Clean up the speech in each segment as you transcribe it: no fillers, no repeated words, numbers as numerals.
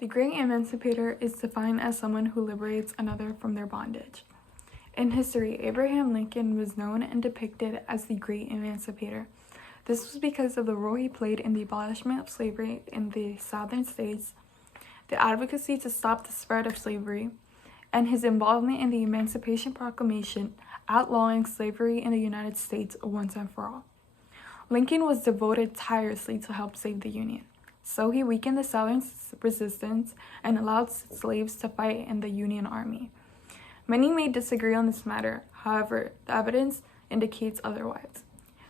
The great emancipator is defined as someone who liberates another from their bondage. In history, Abraham Lincoln was known and depicted as the great emancipator. This was because of the role he played in the abolishment of slavery in the southern states, the advocacy to stop the spread of slavery, and his involvement in the Emancipation Proclamation outlawing slavery in the United States once and for all. Lincoln was devoted tirelessly to help save the Union. So he weakened the Southern resistance and allowed slaves to fight in the Union Army. Many may disagree on this matter, however, the evidence indicates otherwise.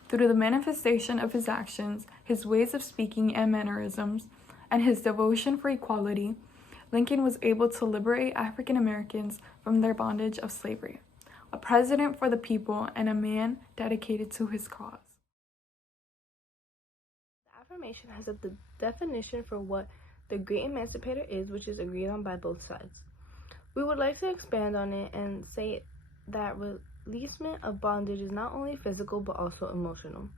Through the manifestation of his actions, his ways of speaking and mannerisms, and his devotion for equality, Lincoln was able to liberate African Americans from their bondage of slavery, a president for the people and a man dedicated to his cause. The affirmation has the definition for what the great emancipator is, which is agreed on by both sides. We would like to expand on it and say that releasement of bondage is not only physical but also emotional.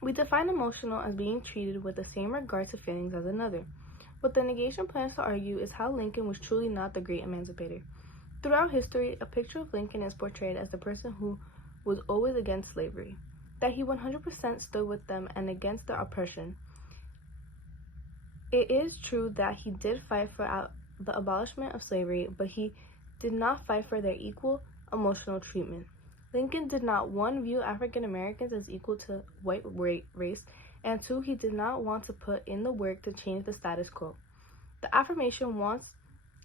We define emotional as being treated with the same regard to feelings as another. What the negation plans to argue is how Lincoln was truly not the great emancipator. Throughout history, a picture of Lincoln is portrayed as the person who was always against slavery, that he 100% stood with them and against their oppression. It is true that he did fight for the abolishment of slavery, but he did not fight for their equal emotional treatment. Lincoln did not, one, view African Americans as equal to white race, and two, he did not want to put in the work to change the status quo. The affirmation wants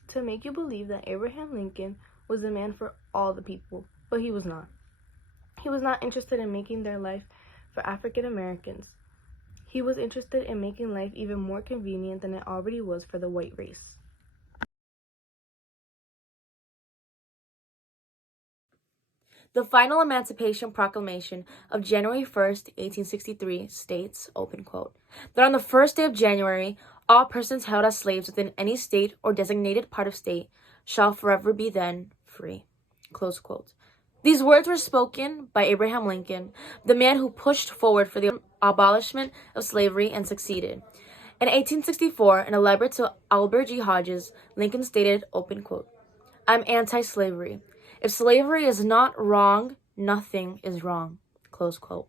to make you believe that Abraham Lincoln was the man for all the people, but he was not. He was not interested in making their life for African Americans. He was interested in making life even more convenient than it already was for the white race. The final Emancipation Proclamation of January 1st, 1863 states, open quote, that on the first day of January, all persons held as slaves within any state or designated part of state shall forever be then free, close quote. These words were spoken by Abraham Lincoln, the man who pushed forward for the abolishment of slavery and succeeded. In 1864, in a letter to Albert G. Hodges, Lincoln stated, open quote, I'm anti-slavery. If slavery is not wrong, nothing is wrong, close quote.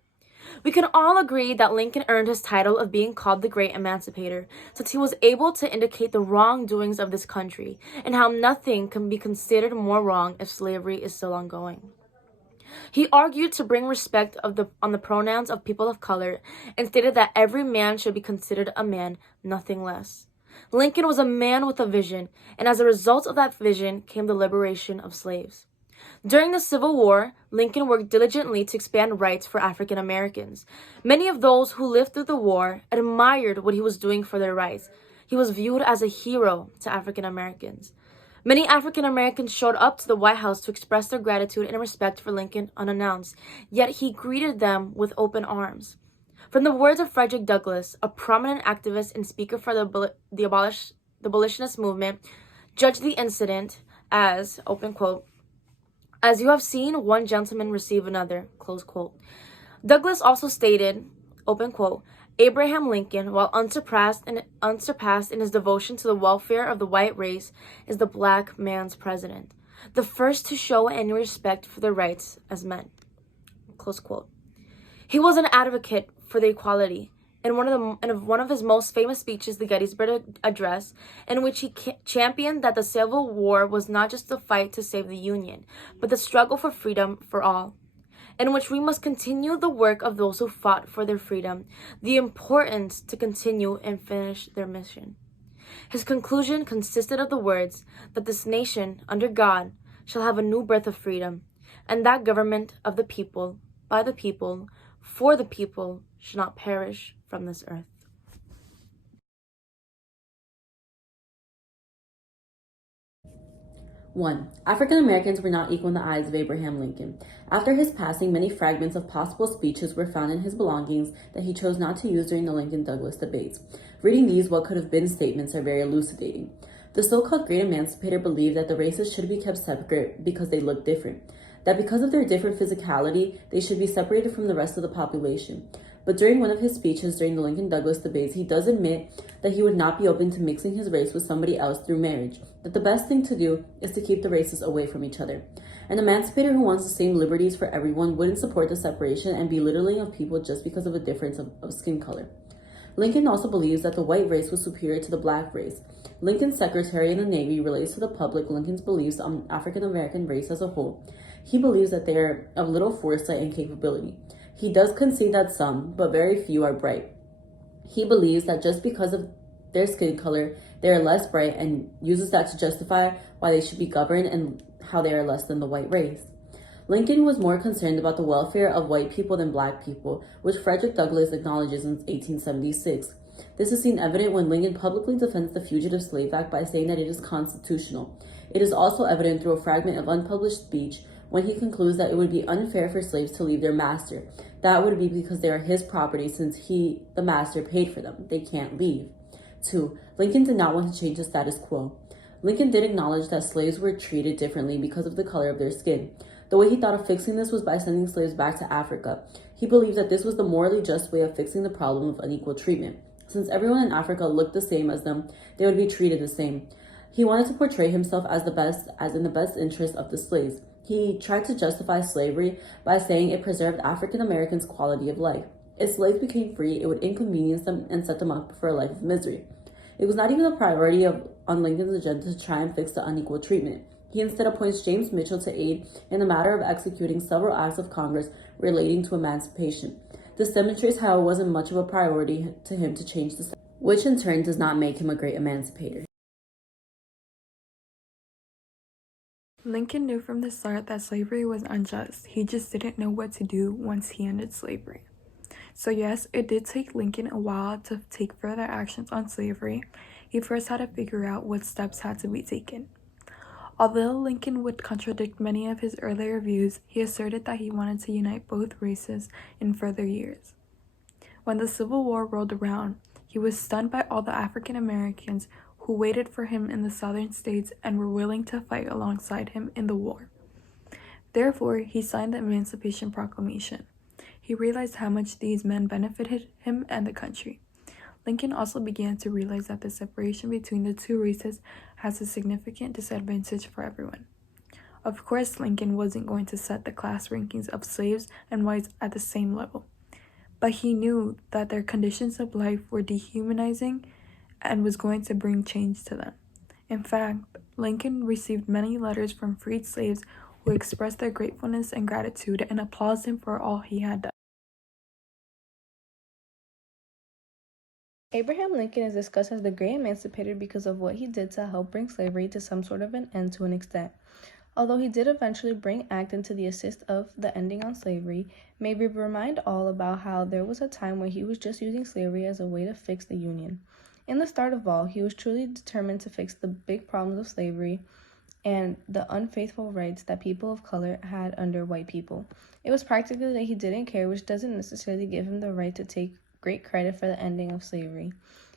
We can all agree that Lincoln earned his title of being called the Great Emancipator, since he was able to indicate the wrongdoings of this country and how nothing can be considered more wrong if slavery is still ongoing. He argued to bring respect on the pronouns of people of color and stated that every man should be considered a man, nothing less. Lincoln was a man with a vision, and as a result of that vision came the liberation of slaves. During the Civil War, Lincoln worked diligently to expand rights for African Americans. Many of those who lived through the war admired what he was doing for their rights. He was viewed as a hero to African Americans. Many African Americans showed up to the White House to express their gratitude and respect for Lincoln unannounced, yet he greeted them with open arms. From the words of Frederick Douglass, a prominent activist and speaker for the abolitionist movement, judged the incident as, open quote, as you have seen one gentleman receive another, close quote. Douglass also stated, open quote, Abraham Lincoln, while unsurpassed in his devotion to the welfare of the white race, is the black man's president, the first to show any respect for their rights as men, close quote. He was an advocate for the equality. In one of his most famous speeches, the Gettysburg Address, in which he championed that the Civil War was not just a fight to save the Union, but the struggle for freedom for all, in which we must continue the work of those who fought for their freedom, the importance to continue and finish their mission. His conclusion consisted of the words that this nation, under God, shall have a new birth of freedom, and that government of the people, by the people, for the people, should not perish from this earth. One, African Americans were not equal in the eyes of Abraham Lincoln. After his passing, many fragments of possible speeches were found in his belongings that he chose not to use during the Lincoln-Douglas debates. Reading these, what could have been statements are very elucidating. The so-called Great Emancipator believed that the races should be kept separate because they looked different, that because of their different physicality, they should be separated from the rest of the population. But during one of his speeches during the Lincoln-Douglas debates, he does admit that he would not be open to mixing his race with somebody else through marriage, that the best thing to do is to keep the races away from each other. An emancipator who wants the same liberties for everyone wouldn't support the separation and belittling of people just because of a difference of skin color. Lincoln also believes that the white race was superior to the black race. Lincoln's secretary in the Navy relates to the public Lincoln's beliefs on African American race as a whole. He believes that they are of little foresight and capability. He does concede that some, but very few, are bright. He believes that just because of their skin color, they are less bright, and uses that to justify why they should be governed and how they are less than the white race. Lincoln was more concerned about the welfare of white people than black people, which Frederick Douglass acknowledges in 1876. This is seen evident when Lincoln publicly defends the Fugitive Slave Act by saying that it is constitutional. It is also evident through a fragment of unpublished speech when he concludes that it would be unfair for slaves to leave their master. That would be because they are his property since he, the master, paid for them. They can't leave. 2. Lincoln did not want to change the status quo. Lincoln did acknowledge that slaves were treated differently because of the color of their skin. The way he thought of fixing this was by sending slaves back to Africa. He believed that this was the morally just way of fixing the problem of unequal treatment. Since everyone in Africa looked the same as them, they would be treated the same. He wanted to portray himself as in the best interest of the slaves. He tried to justify slavery by saying it preserved African Americans' quality of life. If slaves became free, it would inconvenience them and set them up for a life of misery. It was not even a priority on Lincoln's agenda to try and fix the unequal treatment. He instead appoints James Mitchell to aid in the matter of executing several acts of Congress relating to emancipation. This demonstrates how it wasn't much of a priority to him to change the system, which in turn does not make him a great emancipator. Lincoln knew from the start that slavery was unjust. He just didn't know what to do once he ended slavery. So yes, it did take Lincoln a while to take further actions on slavery. He first had to figure out what steps had to be taken. Although Lincoln would contradict many of his earlier views, he asserted that he wanted to unite both races in further years. When the Civil War rolled around, he was stunned by all the African Americans who waited for him in the southern states and were willing to fight alongside him in the war. Therefore, he signed the Emancipation Proclamation. He realized how much these men benefited him and the country. Lincoln also began to realize that the separation between the two races has a significant disadvantage for everyone. Of course, Lincoln wasn't going to set the class rankings of slaves and whites at the same level, but he knew that their conditions of life were dehumanizing and was going to bring change to them. In fact, Lincoln received many letters from freed slaves who expressed their gratefulness and gratitude and applauded him for all he had done. Abraham Lincoln is discussed as the great emancipator because of what he did to help bring slavery to some sort of an end to an extent. Although he did eventually bring act into the assist of the ending on slavery, may we remind all about how there was a time where he was just using slavery as a way to fix the Union. In the start of all, he was truly determined to fix the big problems of slavery and the unfaithful rights that people of color had under white people. It was practically that he didn't care, which doesn't necessarily give him the right to take great credit for the ending of slavery.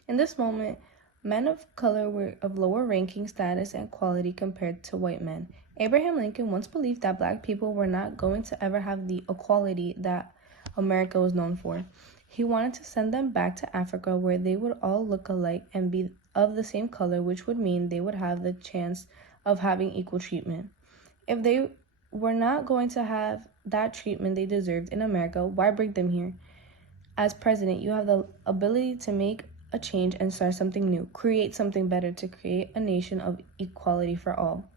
In this moment, men of color were of lower ranking status and quality compared to white men. Abraham Lincoln once believed that black people were not going to ever have the equality that America was known for. He wanted to send them back to Africa where they would all look alike and be of the same color, which would mean they would have the chance of having equal treatment. If they were not going to have that treatment they deserved in America, why bring them here? As president, you have the ability to make a change and start something new, create something better, to create a nation of equality for all.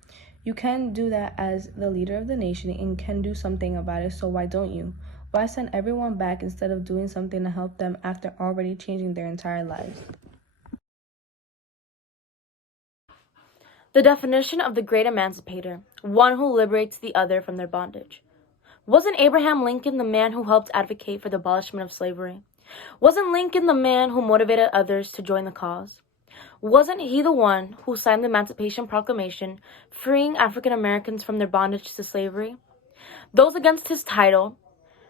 You can do that as the leader of the nation and can do something about it, so why don't you? Why send everyone back instead of doing something to help them after already changing their entire lives? The definition of the great emancipator, one who liberates the other from their bondage. Wasn't Abraham Lincoln the man who helped advocate for the abolishment of slavery? Wasn't Lincoln the man who motivated others to join the cause? Wasn't he the one who signed the Emancipation Proclamation, freeing African Americans from their bondage to slavery? Those against his title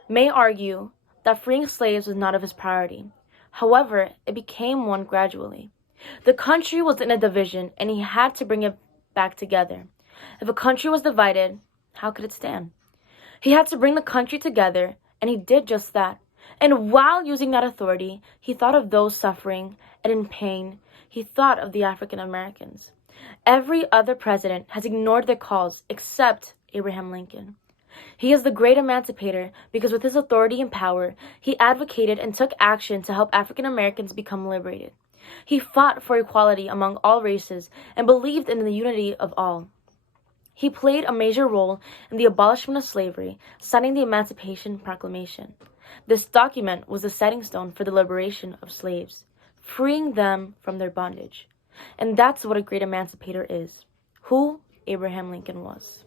may argue that freeing slaves was not of his priority. However, it became one gradually. The country was in a division, and he had to bring it back together. If a country was divided, how could it stand? He had to bring the country together, and he did just that. And while using that authority, he thought of those suffering and in pain. He thought of the African Americans. Every other president has ignored their calls except Abraham Lincoln. He is the great emancipator because with his authority and power, he advocated and took action to help African Americans become liberated. He fought for equality among all races and believed in the unity of all. He played a major role in the abolishment of slavery, signing the Emancipation Proclamation. This document was the setting stone for the liberation of slaves, freeing them from their bondage. And that's what a great emancipator is, who Abraham Lincoln was.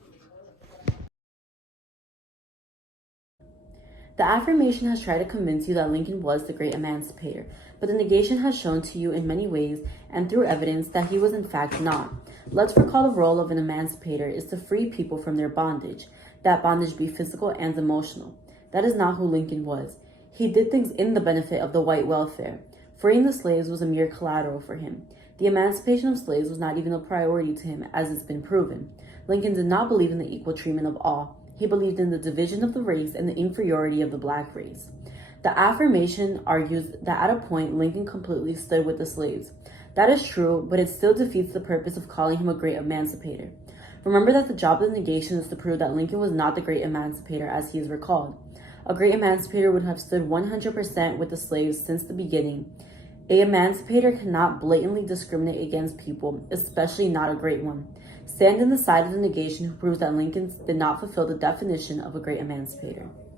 The affirmation has tried to convince you that Lincoln was the great emancipator, but the negation has shown to you in many ways and through evidence that he was in fact not. Let's recall the role of an emancipator is to free people from their bondage, that bondage be physical and emotional. That is not who Lincoln was. He did things in the benefit of the white welfare. Freeing the slaves was a mere collateral for him. The emancipation of slaves was not even a priority to him, as it's been proven. Lincoln did not believe in the equal treatment of all. He believed in the division of the race and the inferiority of the black race. The affirmation argues that at a point, Lincoln completely stood with the slaves. That is true, but it still defeats the purpose of calling him a great emancipator. Remember that the job of the negation is to prove that Lincoln was not the great emancipator as he is recalled. A great emancipator would have stood 100% with the slaves since the beginning. A emancipator cannot blatantly discriminate against people, especially not a great one. Stand in the side of the negation who proves that Lincoln did not fulfill the definition of a great emancipator.